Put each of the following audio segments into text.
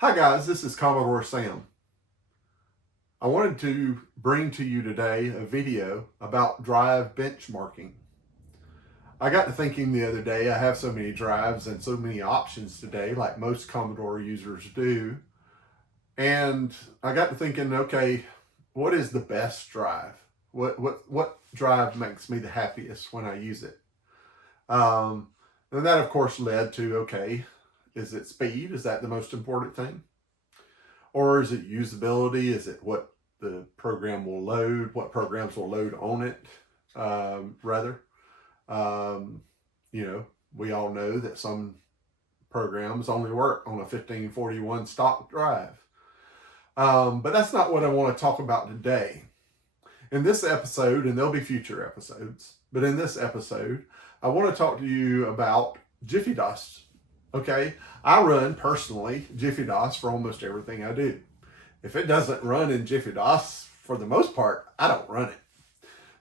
Hi guys, this is Commodore Sam. I wanted to bring to you today a video about drive benchmarking. I got to thinking the other day, I have so many drives and so many options today, like most Commodore users do. And I got to thinking, okay, what is the best drive? What drive makes me the happiest when I use it? And that of course led to, okay, is it speed? Is that the most important thing? Or is it usability? Is it what the program will load, what programs will load on it, rather? We all know that some programs only work on a 1541 stock drive. But that's not what I want to talk about today. In this episode, and there'll be future episodes, but in this episode, I want to talk to you about JiffyDOS. Okay, I run personally JiffyDOS for almost everything I do. If it doesn't run in JiffyDOS, for the most part, I don't run it.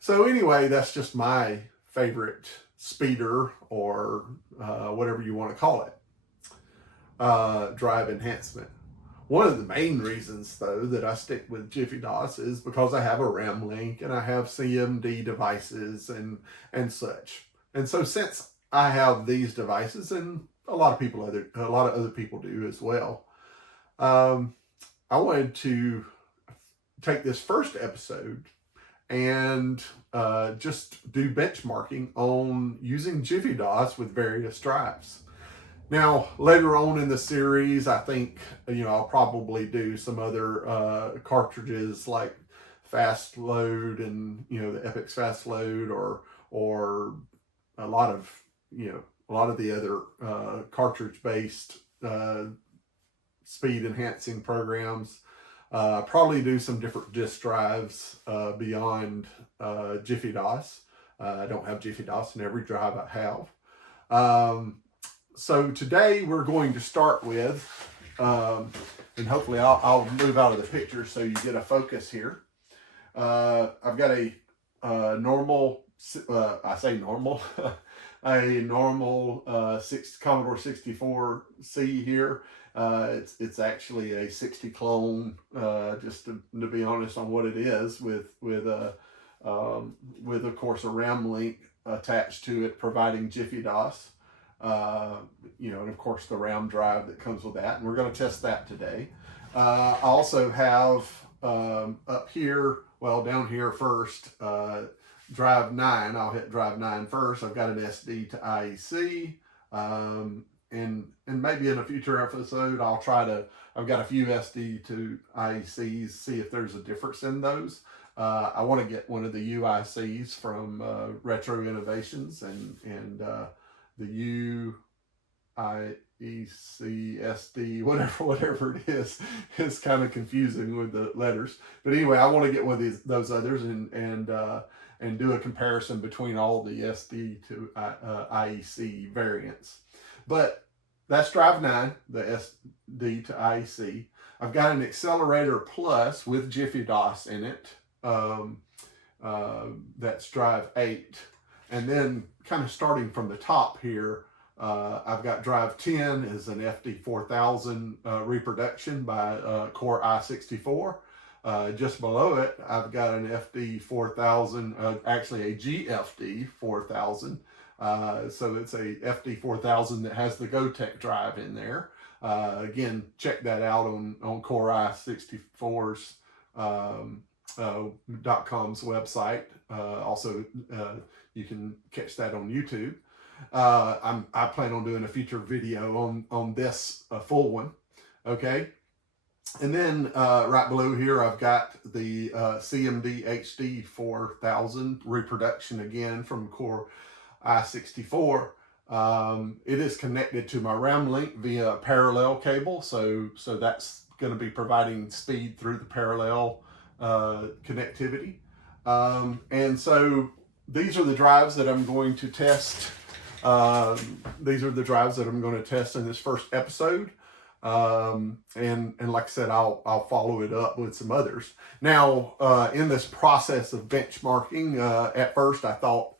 So anyway, that's just my favorite speeder or whatever you want to call it, drive enhancement. One of the main reasons, though, that I stick with JiffyDOS is because I have a RAMLink and I have CMD devices and such. And so since I have these devices, and a lot of other people do as well, I wanted to take this first episode and just do benchmarking on using JiffyDOS with various drives. Now, later on in the series, I think, I'll probably do some other cartridges like Fast Load and, the Epic's Fast Load or a lot of the other cartridge-based speed enhancing programs. Probably do some different disk drives beyond JiffyDOS. I don't have JiffyDOS in every drive I have. So today we're going to start with, and hopefully I'll move out of the picture so you get a focus here. I've got a normal, I say normal, a normal Commodore 64C here. It's actually a 60 clone, just to be honest on what it is, with of course a RAMLink attached to it, providing JiffyDOS. And of course the RAM drive that comes with that, and we're going to test that today. I also have up here, down here first, drive 9. I'll hit drive 9 first. I've got an SD to IEC, and maybe in a future episode I've got a few SD to IECs, see if there's a difference in those. I want to get one of the UICs from Retro Innovations, and the UIEC SD, whatever it is kind of confusing with the letters. But anyway, I want to get one of those others and do a comparison between all the SD to IEC variants. But that's drive 9, the SD to IEC. I've got an Accelerator Plus with JiffyDOS in it. That's drive 8. And then kind of starting from the top here, I've got drive 10 is an FD4000 reproduction by Core i64. Just below it, I've got an FD4000, actually a GFD4000. So it's a FD4000 that has the Gotek drive in there. Again, check that out on Core i64's .com's website. Also, you can catch that on YouTube. I plan on doing a future video on this full one. Okay. And then right below here, I've got the CMD HD 4000 reproduction again from Core i64. It is connected to my RAMLink via a parallel cable, so that's going to be providing speed through the parallel connectivity. And so these are the drives that I'm going to test. These are the drives that I'm going to test in this first episode. And like I said, I'll follow it up with some others. Now, in this process of benchmarking, at first I thought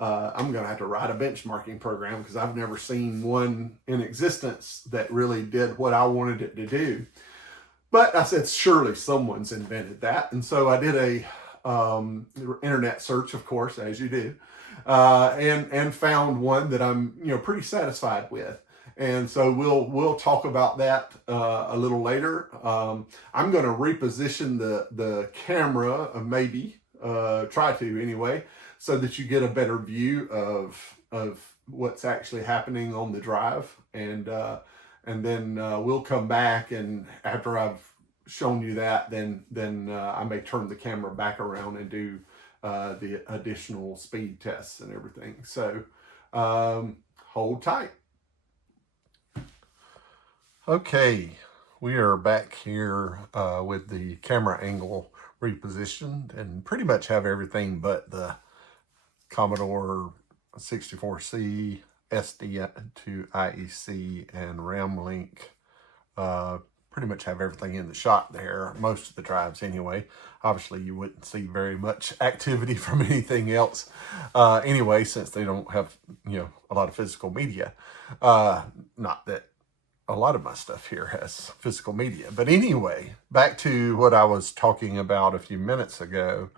I'm going to have to write a benchmarking program because I've never seen one in existence that really did what I wanted it to do. But I said, surely someone's invented that. And so I did a internet search, of course, as you do, and found one that I'm pretty satisfied with. And so we'll talk about that a little later. I'm going to reposition the camera, maybe try to anyway, so that you get a better view of what's actually happening on the drive, and then we'll come back, and after I've shown you that, then I may turn the camera back around and do the additional speed tests and everything. So hold tight. Okay, we are back here with the camera angle repositioned and pretty much have everything but the Commodore 64C, SD to IEC, and RAMLink. Pretty much have everything in the shot there, most of the drives anyway. Obviously, you wouldn't see very much activity from anything else anyway, since they don't have, a lot of physical media. Not that a lot of my stuff here has physical media. But anyway, back to what I was talking about a few minutes ago.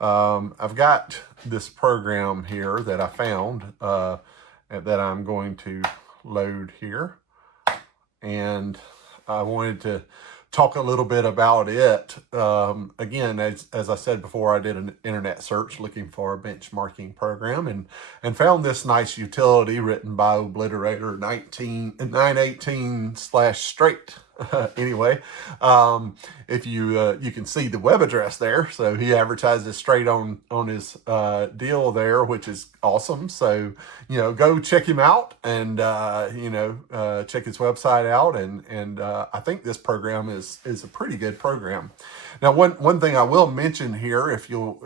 I've got this program here that I found that I'm going to load here. And I wanted to talk a little bit about it. Again, as I said before, I did an internet search looking for a benchmarking program and found this nice utility written by Obliterator 918/straight. Anyway, if you can see the web address there, so he advertises straight on his deal there, which is awesome. So go check him out and check his website out, and I think this program is a pretty good program. Now, one thing I will mention here, if you'll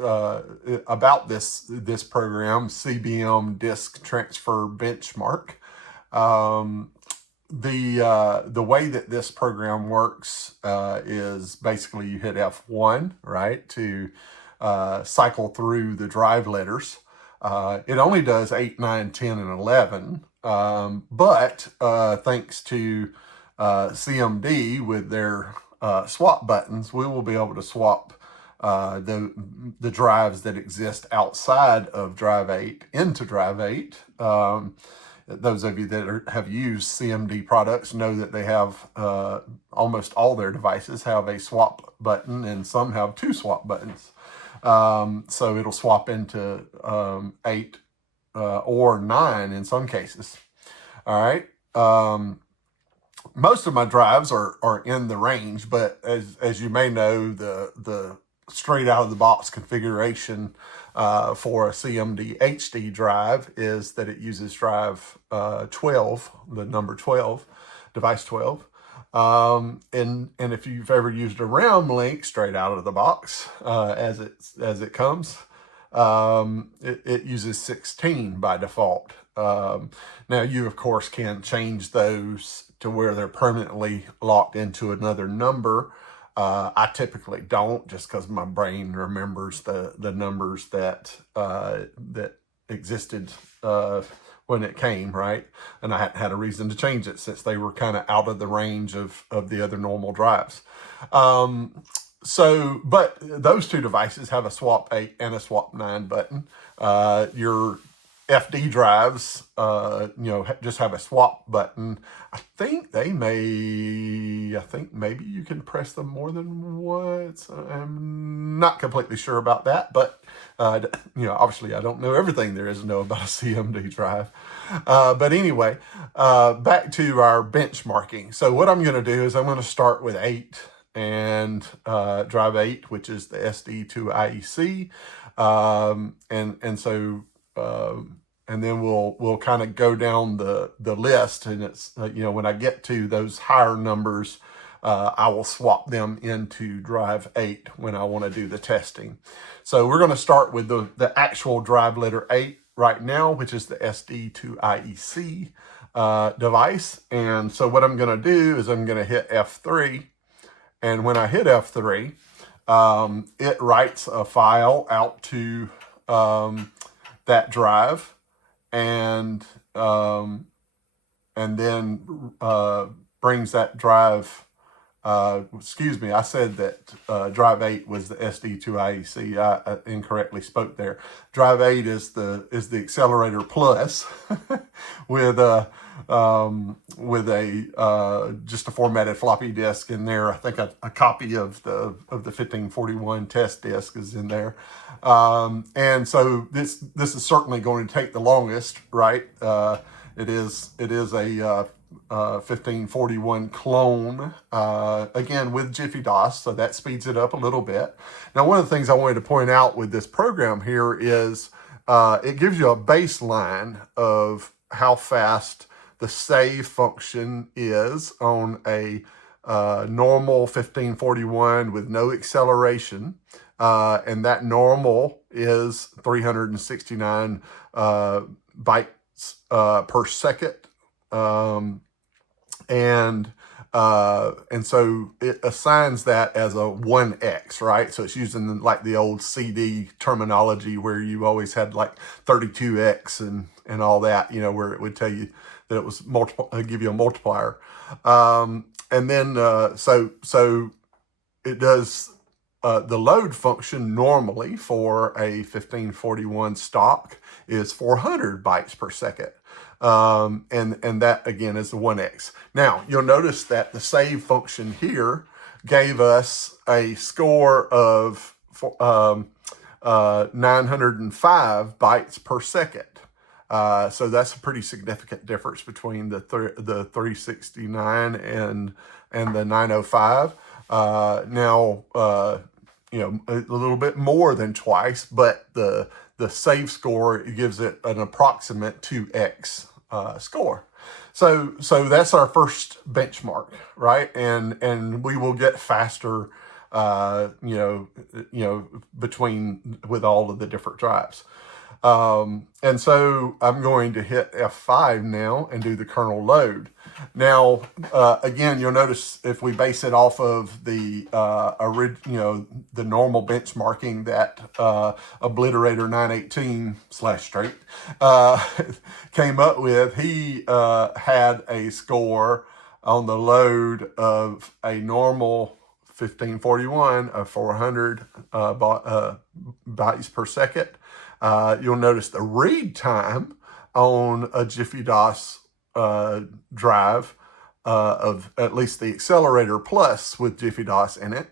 about this program, CBM Disk Transfer Benchmark. The way that this program works is basically you hit F1, right, to cycle through the drive letters. It only does 8, 9, 10, and 11, but thanks to CMD with their swap buttons, we will be able to swap the drives that exist outside of Drive 8 into Drive 8. Those of you that have used CMD products know that they have almost all their devices have a swap button, and some have 2 swap buttons. So it'll swap into 8 or 9 in some cases. All right. Most of my drives are in the range, but as you may know, the straight out of the box configuration for a CMD HD drive is that it uses drive 12, the number 12, device 12. And if you've ever used a RAMLink straight out of the box, as it comes, it uses 16 by default. Now you of course can change those to where they're permanently locked into another number. I typically don't, just because my brain remembers the numbers that existed when it came, right? And I hadn't had a reason to change it since they were kind of out of the range of the other normal drives. But those 2 devices have a swap 8 and a swap 9 button. Your FD drives, just have a swap button. I think maybe you can press them more than once. I'm not completely sure about that, but, obviously I don't know everything there is to know about a CMD drive. But anyway, back to our benchmarking. So what I'm going to do is I'm going to start with 8 and drive 8, which is the SD to IEC. And then we'll kind of go down the list, and it's when I get to those higher numbers, I will swap them into drive 8 when I want to do the testing. So we're going to start with the actual drive letter 8 right now, which is the SD to IEC device. And so what I'm going to do is I'm going to hit F3, and when I hit F3, it writes a file out to that drive, and then brings that drive. Excuse me, I said that drive 8 was the SD to IEC. I incorrectly spoke there. Drive 8 is the accelerator plus with a just a formatted floppy disk in there. I think a copy of the 1541 test disk is in there, and so this is certainly going to take the longest, right? It is a 1541 clone, again with JiffyDOS, so that speeds it up a little bit. Now, one of the things I wanted to point out with this program here is it gives you a baseline of how fast the save function is on a normal 1541 with no acceleration, and that normal is 369 bytes per second. And so it assigns that as a 1x, right? So it's using like the old CD terminology where you always had like 32x and all that, you know, where it would tell you that it was give you a multiplier. And then, so it does, the load function normally for a 1541 stock is 400 bytes per second. And that again is the 1x. Now you'll notice that the save function here gave us a score of 905 bytes per second. So that's a pretty significant difference between the 369 and the 905. Now you know, a little bit more than twice, but the save score gives it an approximate 2x score. So that's our first benchmark, right? And we will get faster, you know, with all of the different drives. And so I'm going to hit F5 now and do the kernel load. Now, again, you'll notice if we base it off of the the normal benchmarking that Obliterator 918/straight came up with, he had a score on the load of a normal 1541 of 400 bytes per second. You'll notice the read time on a JiffyDOS drive of at least the accelerator plus with JiffyDOS in it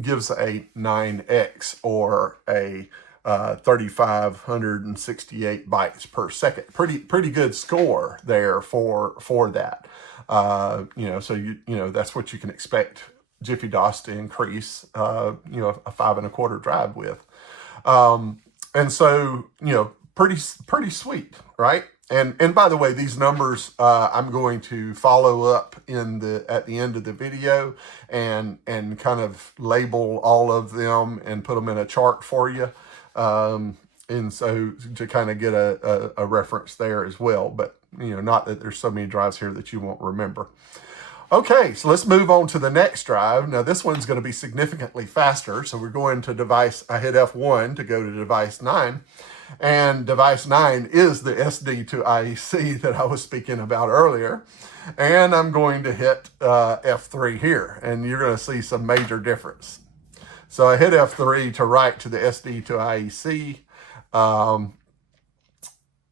gives a 9x or a 3,568 bytes per second. Pretty good score there for that. You know, so you know that's what you can expect JiffyDOS to increase you know, a 5 1/4 drive with. And so, you know, pretty sweet, right? And by the way, these numbers I'm going to follow up at the end of the video and kind of label all of them and put them in a chart for you. And so to kind of get a reference there as well. But, you know, not that there's so many drives here that you won't remember. Okay, so let's move on to the next drive. Now this one's going to be significantly faster. So we're going to device, I hit F1 to go to device 9. And device 9 is the SD to IEC that I was speaking about earlier. And I'm going to hit F3 here, and you're going to see some major difference. So I hit F3 to write to the SD to IEC.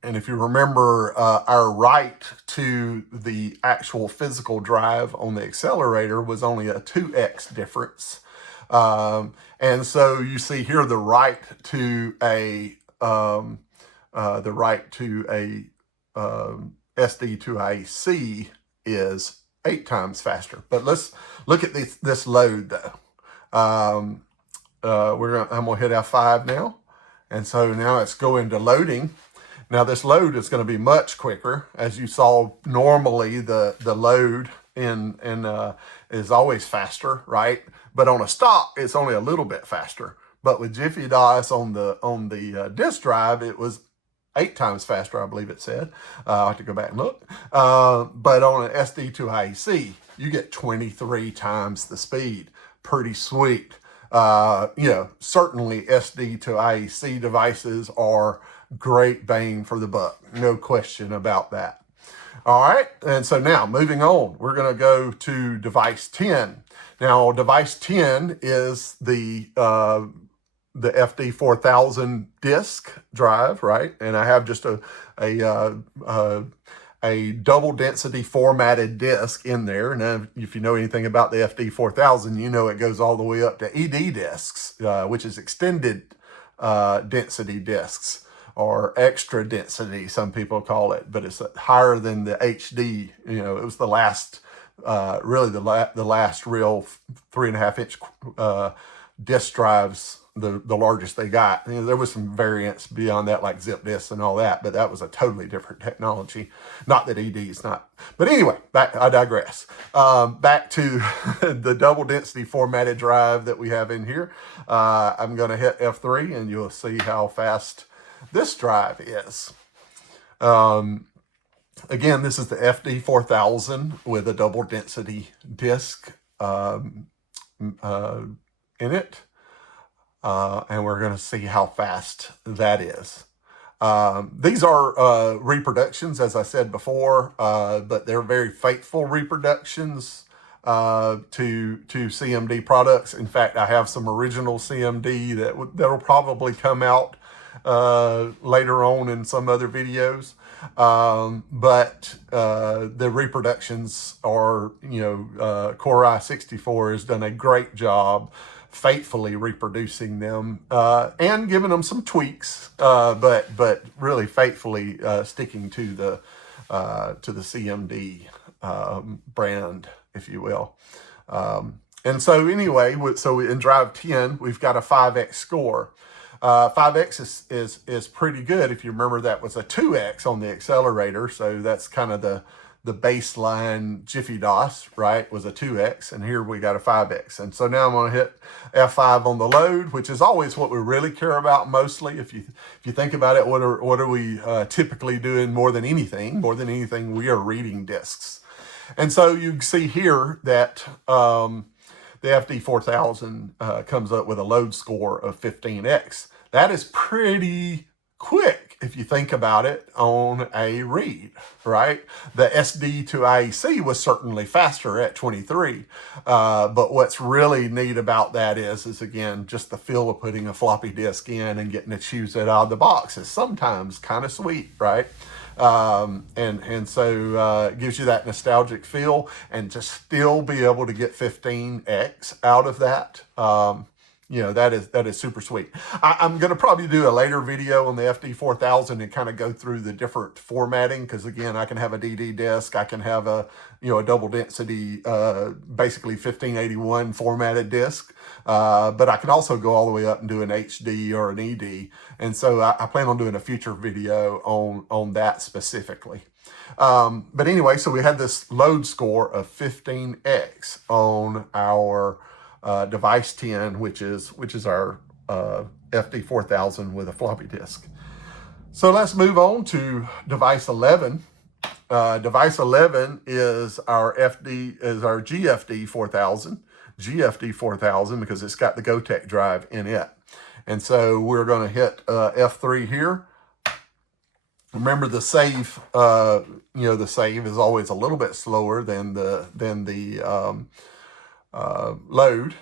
And if you remember, our write to the actual physical drive on the accelerator was only a 2x difference. And so you see here the write to a SD to IEC is 8 times faster. But let's look at this load though. I'm gonna hit F5 now, and so now it's going to loading. Now this load is going to be much quicker. As you saw, normally the load is always faster, right? But on a stock, it's only a little bit faster. But with JiffyDOS on the disk drive, it was 8 times faster, I believe it said. I'll have to go back and look. But on an SD to IEC, you get 23 times the speed. Pretty sweet. You know, certainly SD to IEC devices are great bang for the buck. No question about that. All right, and so now moving on, we're going to go to device 10. Now, device 10 is the FD4000 disk drive, right? And I have just a double density formatted disk in there. And if you know anything about the FD4000, you know it goes all the way up to ED disks, which is extended density disks, or extra density, some people call it, but it's higher than the HD. You know, it was the last, really the last real 3.5 inch disk drives, the largest they got. You know, there was some variants beyond that, like zip disks and all that, but that was a totally different technology. Not that ED is not, but anyway, I digress. Back to the double density formatted drive that we have in here. I'm going to hit F3 and you'll see how fast this drive is. Again, this is the FD4000 with a double density disk in it. And we're going to see how fast that is. These are reproductions, as I said before, but they're very faithful reproductions to CMD products. In fact, I have some original CMD that'll probably come out later on in some other videos. But the reproductions are, you know, Core i64 has done a great job faithfully reproducing them and giving them some tweaks, but really faithfully sticking to the CMD brand, if you will. And so anyway, so in drive 10, we've got a 5x score. 5x is pretty good. If you remember, that was a 2x on the accelerator. So that's kind of the baseline JiffyDOS, right, was a 2x. And here we got a 5x. And so now I'm going to hit F5 on the load, which is always what we really care about mostly. If you think about it, what are we typically doing more than anything? More than anything, we are reading disks. And so you can see here that the FD4000 comes up with a load score of 15x. That is pretty quick if you think about it on a read, right? The SD to IEC was certainly faster at 23. But what's really neat about that is again, just the feel of putting a floppy disk in and getting to choose it out of the box is sometimes kind of sweet, right? And so it gives you that nostalgic feel, and to still be able to get 15x out of that, you know, that is super sweet. I'm going to probably do a later video on the FD4000 and kind of go through the different formatting, because again, I can have a DD disk, I can have a, you know, a double density, basically 1581 formatted disk, but I can also go all the way up and do an HD or an ED. And so I plan on doing a future video on that specifically. But anyway, so we had this load score of 15x on our device 10, which is our FD4000 with a floppy disk. So let's move on to device 11. Device 11 is our GFD4000 because it's got the Gotek drive in it. And so we're going to hit F3 here. Remember, the save, you know, the save is always a little bit slower than the load.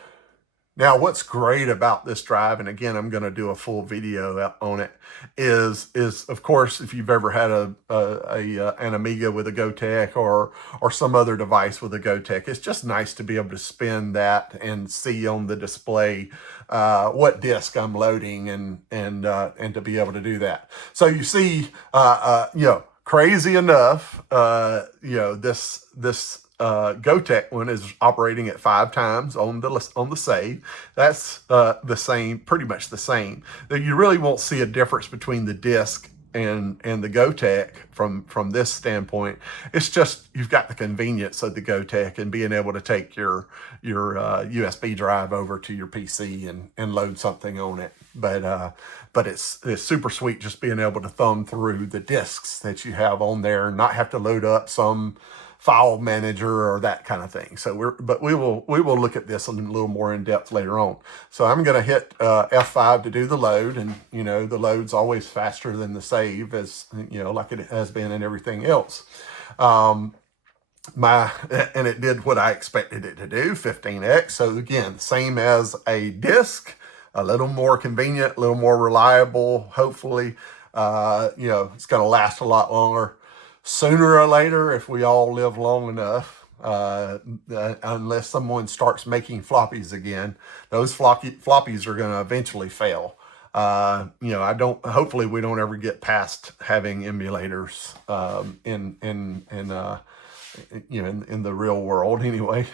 Now, what's great about this drive, and again, I'm going to do a full video on it, is of course, if you've ever had an Amiga with a Gotek or some other device with a Gotek, it's just nice to be able to spin that and see on the display what disk I'm loading and to be able to do that. So you see, you know, crazy enough, you know, this Gotek one is operating at 5 times on the save. That's the same, pretty much the same. You really won't see a difference between the disk and the Gotek from this standpoint. It's just you've got the convenience of the Gotek and being able to take your USB drive over to your PC and load something on it. But it's super sweet just being able to thumb through the disks that you have on there and not have to load up some file manager or that kind of thing. So we will look at this a little more in depth later on. So I'm going to hit F5 to do the load, and the load's always faster than the save, as like it has been in everything else. And it did what I expected it to do, 15x. So again, same as a disk, a little more convenient, a little more reliable. Hopefully, it's going to last a lot longer. Sooner or later, if we all live long enough, unless someone starts making floppies again, those floppies are going to eventually fail. Hopefully we don't ever get past having emulators in the real world anyway.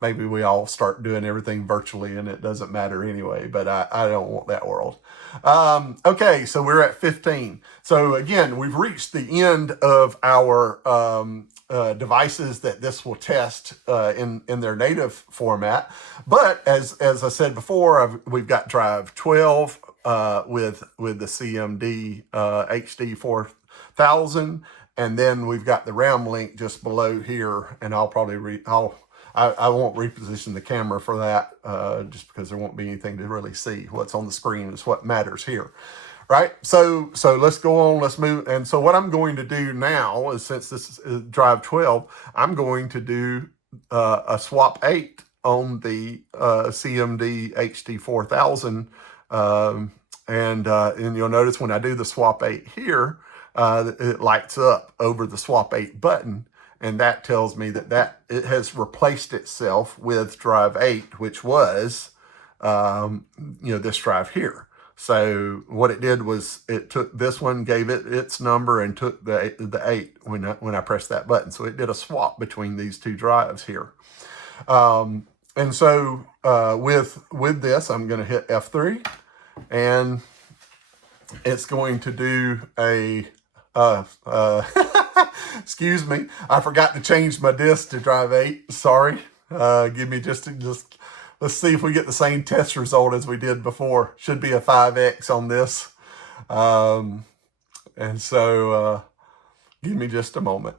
Maybe we all start doing everything virtually and it doesn't matter anyway, but I don't want that world. Okay, so we're at 15. So again, we've reached the end of our devices that this will test in their native format. But as I said before, we've got drive 12 with the CMD HD 4000, and then we've got the RAMLink just below here, and I'll probably I won't reposition the camera for that just because there won't be anything to really see. What's on the screen is what matters here, right? So let's go on, let's move. And so what I'm going to do now is, since this is drive 12, I'm going to do a swap 8 on the CMD HD 4000. And you'll notice when I do the swap 8 here, it lights up over the swap 8 button. And that tells me that it has replaced itself with drive 8, which was, this drive here. So what it did was it took this one, gave it its number, and took the 8 when I pressed that button. So it did a swap between these two drives here. And so with this, I'm going to hit F3, and it's going to do a excuse me, I forgot to change my disk to drive 8. Sorry. Give me just let's see if we get the same test result as we did before. Should be a 5x on this. And so give me just a moment.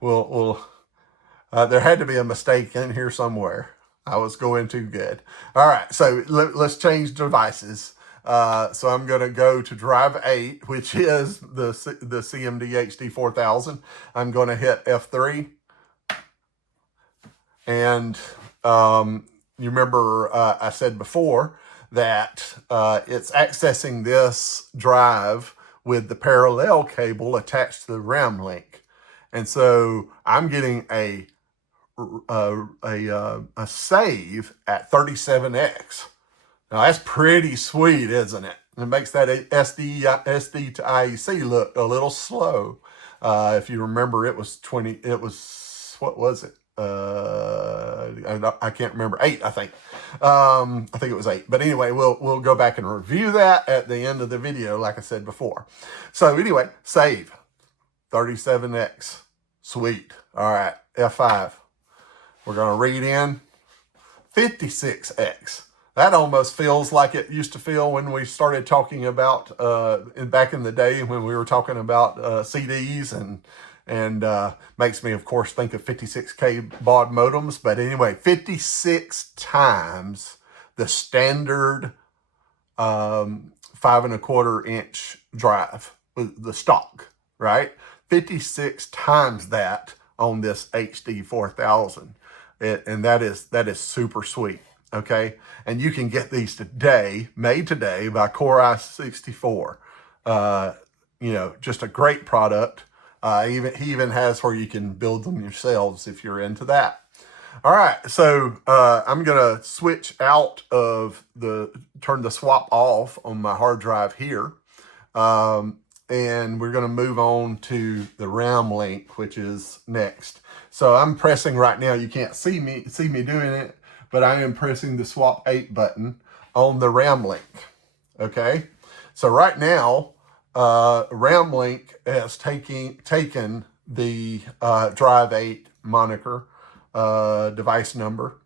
There had to be a mistake in here somewhere. I was going too good. All right, so let's change devices. So I'm going to go to drive 8, which is the CMD HD 4000. I'm going to hit F3. And you remember I said before that it's accessing this drive with the parallel cable attached to the RAMLink. And so I'm getting a save at 37x. Now that's pretty sweet, isn't it? It makes that SD to IEC look a little slow. If you remember, what was it? I can't remember, 8, I think. I think it was 8. But anyway, we'll go back and review that at the end of the video, like I said before. So anyway, save 37x. Sweet. All right, F5. We're going to read in 56x. That almost feels like it used to feel when we started talking about, back in the day when we were talking about CDs, and makes me, of course, think of 56K baud modems. But anyway, 56 times the standard 5¼ inch drive, the stock, right? 56 times that on this HD 4000. And that is super sweet. Okay, and you can get these today, made today by Core i64. Just a great product. He even has where you can build them yourselves if you're into that. All right, so I'm gonna switch out of turn the swap off on my hard drive here, and we're gonna move on to the RAMLink, which is next. So I'm pressing right now. You can't see me doing it, but I am pressing the swap 8 button on the RAMLink, okay? So right now, RAMLink has taken the drive 8 moniker, device number,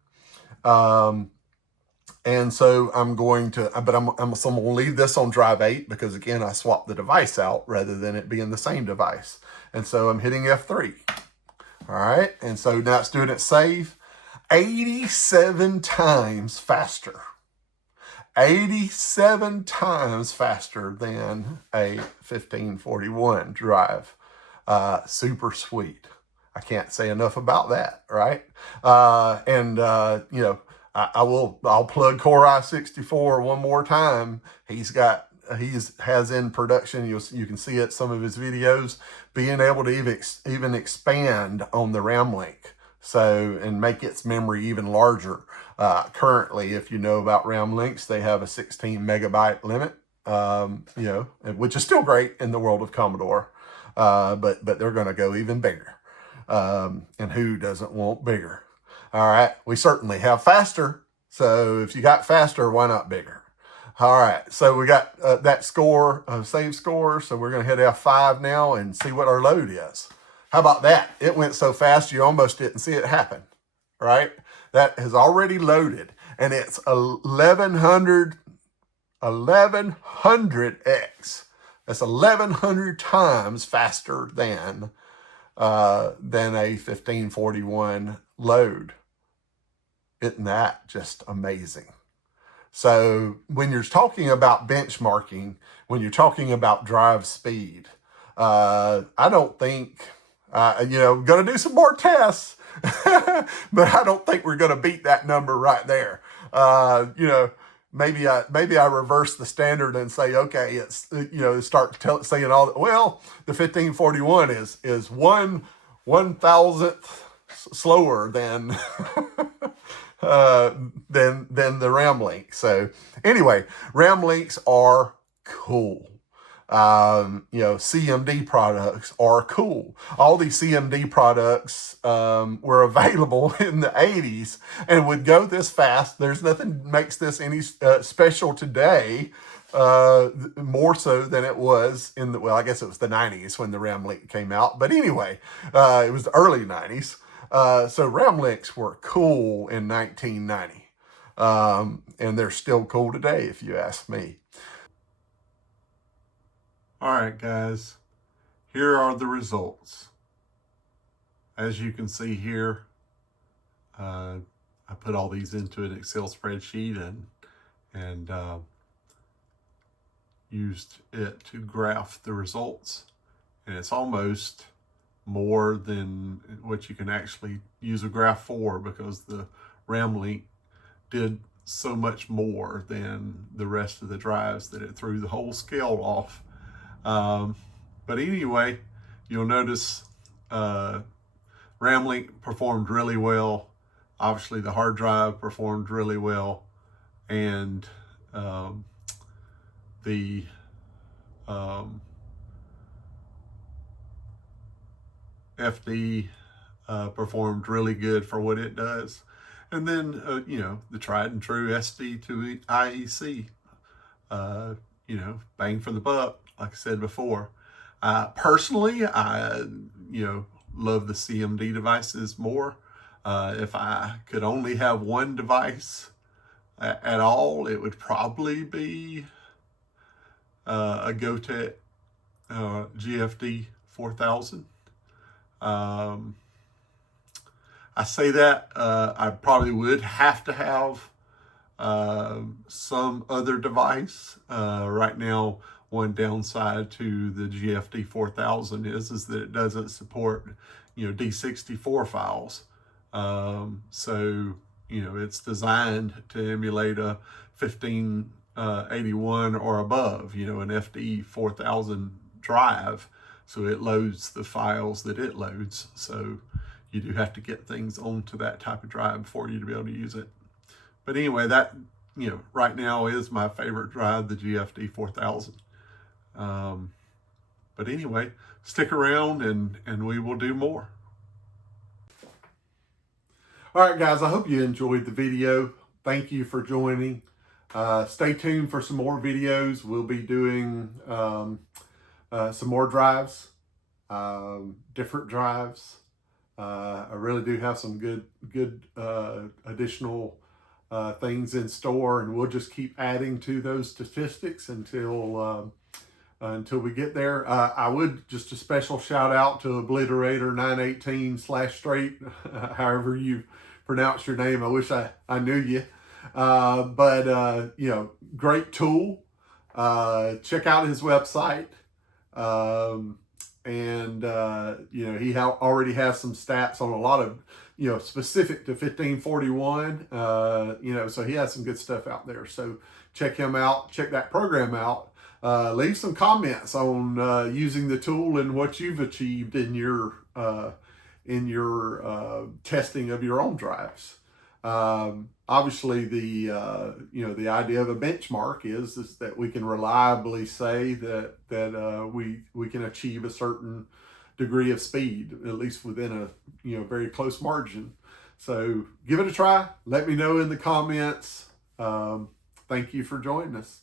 And so I'm going to, but I'm going to leave this on drive 8 because again, I swapped the device out rather than it being the same device. And so I'm hitting F3. All right. And so now it's doing its save. 87 times faster. 87 times faster than a 1541 drive. Super sweet. I can't say enough about that, right? You know, I'll plug Core i64 one more time. He has in production, you can see it, some of his videos, being able to even expand on the RAMLink. So, and make its memory even larger. Currently, if you know about RAMLinks, they have a 16 megabyte limit, you know, which is still great in the world of Commodore. But they're going to go even bigger. And who doesn't want bigger? All right. We certainly have faster. So if you got faster, why not bigger? All right. So we got that score, save score. So we're going to hit F5 now and see what our load is. How about that? It went so fast you almost didn't see it happen, right? That has already loaded, and it's 1100x. That's 1100 times faster than a 1541 load. Isn't that just amazing? So when you're talking about benchmarking, when you're talking about drive speed, I don't think, you know, going to do some more tests, but I don't think we're going to beat that number right there. You know, maybe I reverse the standard and say, okay, it's, you know, start saying all that. Well, the 1541 is 1/1000th slower than than the RAMLink. So anyway, RAMLinks are cool. You know, CMD products are cool. All these CMD products were available in the 80s and would go this fast. There's nothing makes this any special today, more so than it was in the, well, I guess it was the 90s when the RAMLink came out. But anyway, it was the early 90s. So RAMLinks were cool in 1990. And they're still cool today, if you ask me. All right, guys, here are the results. As you can see here, I put all these into an Excel spreadsheet and used it to graph the results. And it's almost more than what you can actually use a graph for, because the RAMLink did so much more than the rest of the drives that it threw the whole scale off. But anyway, you'll notice RAMLink performed really well. Obviously, the hard drive performed really well, and the FD performed really good for what it does. And then, you know, the tried and true SD to IEC, you know, bang for the buck, like I said before. Personally, I, you know, love the CMD devices more. If I could only have one device at all, it would probably be a Gotek GFD 4000. I say that I probably would have to have some other device. Right now, one downside to the GFD 4000 is that it doesn't support, you know, D64 files. So, you know, it's designed to emulate a 1581 or above, you know, an FD 4000 drive. So it loads the files that it loads. So you do have to get things onto that type of drive for you to be able to use it. But anyway, that, you know, right now is my favorite drive, the GFD 4000. But anyway, stick around and we will do more. All right, guys, I hope you enjoyed the video. Thank you for joining. Stay tuned for some more videos. We'll be doing some more drives, different drives. I really do have some good additional things in store, and we'll just keep adding to those statistics until we get there. I would just a special shout out to Obliterator 918/straight, however you pronounce your name. I wish I knew you. But you know, great tool. Check out his website. And you know, he already has some stats on a lot of, you know, specific to 1541. You know, so he has some good stuff out there. So check him out. Check that program out. Leave some comments on using the tool and what you've achieved in your testing of your own drives. Obviously, the you know, the idea of a benchmark is that we can reliably say that we can achieve a certain degree of speed, at least within a, you know, very close margin. So give it a try. Let me know in the comments. Thank you for joining us.